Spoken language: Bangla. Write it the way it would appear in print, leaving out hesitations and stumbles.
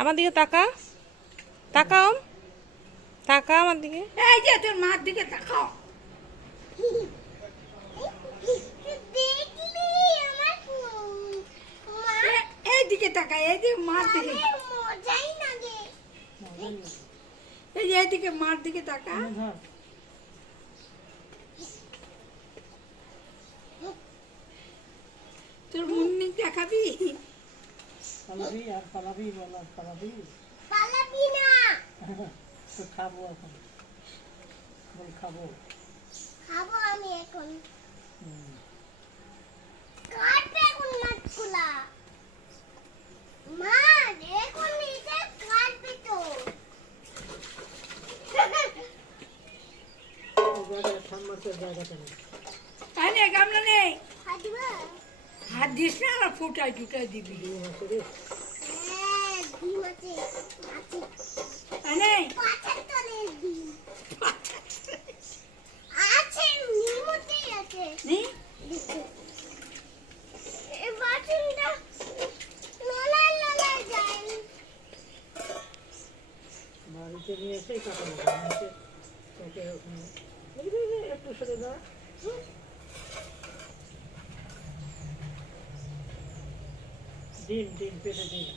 আমার দিকে তাকা, তাকাও, তাকা আমার দিকে। এই যে তোর মার দিকে তাকাও। এই দিকে তাকা, এই যে মার দিকে, এই যে এইদিকে মার দিকে তাকা। তোর মুন্নি দেখাবি? পালাবি আর পালাবি, বলা পালাবি। পালাবি না। তো খাবো এখন, বল খাবো। খাবো আমি এখন। কাটবে এখন মাছগুলা। মা এখন এটা কাটবে তো। জায়গাটা ঠাম্মার জায়গাটা নেই। তাই না, গামলা নেই, হাদিবা। হাত দিস না, আর ফুটাই টুটাই দিবি। হ্যাঁ, ডিম আছে। আছে। তাই নেই, পাঁচের তলে ডিম। আছে, নিমতেই আছে। নেই? এই বাথরুমটা নলায় নলায় যায়। বাড়িতে নিয়ে এসেই কাটাবো, নিচে তোকে ওখানে একটু সরে দাও। ডিম ডিম পেটে ডিম।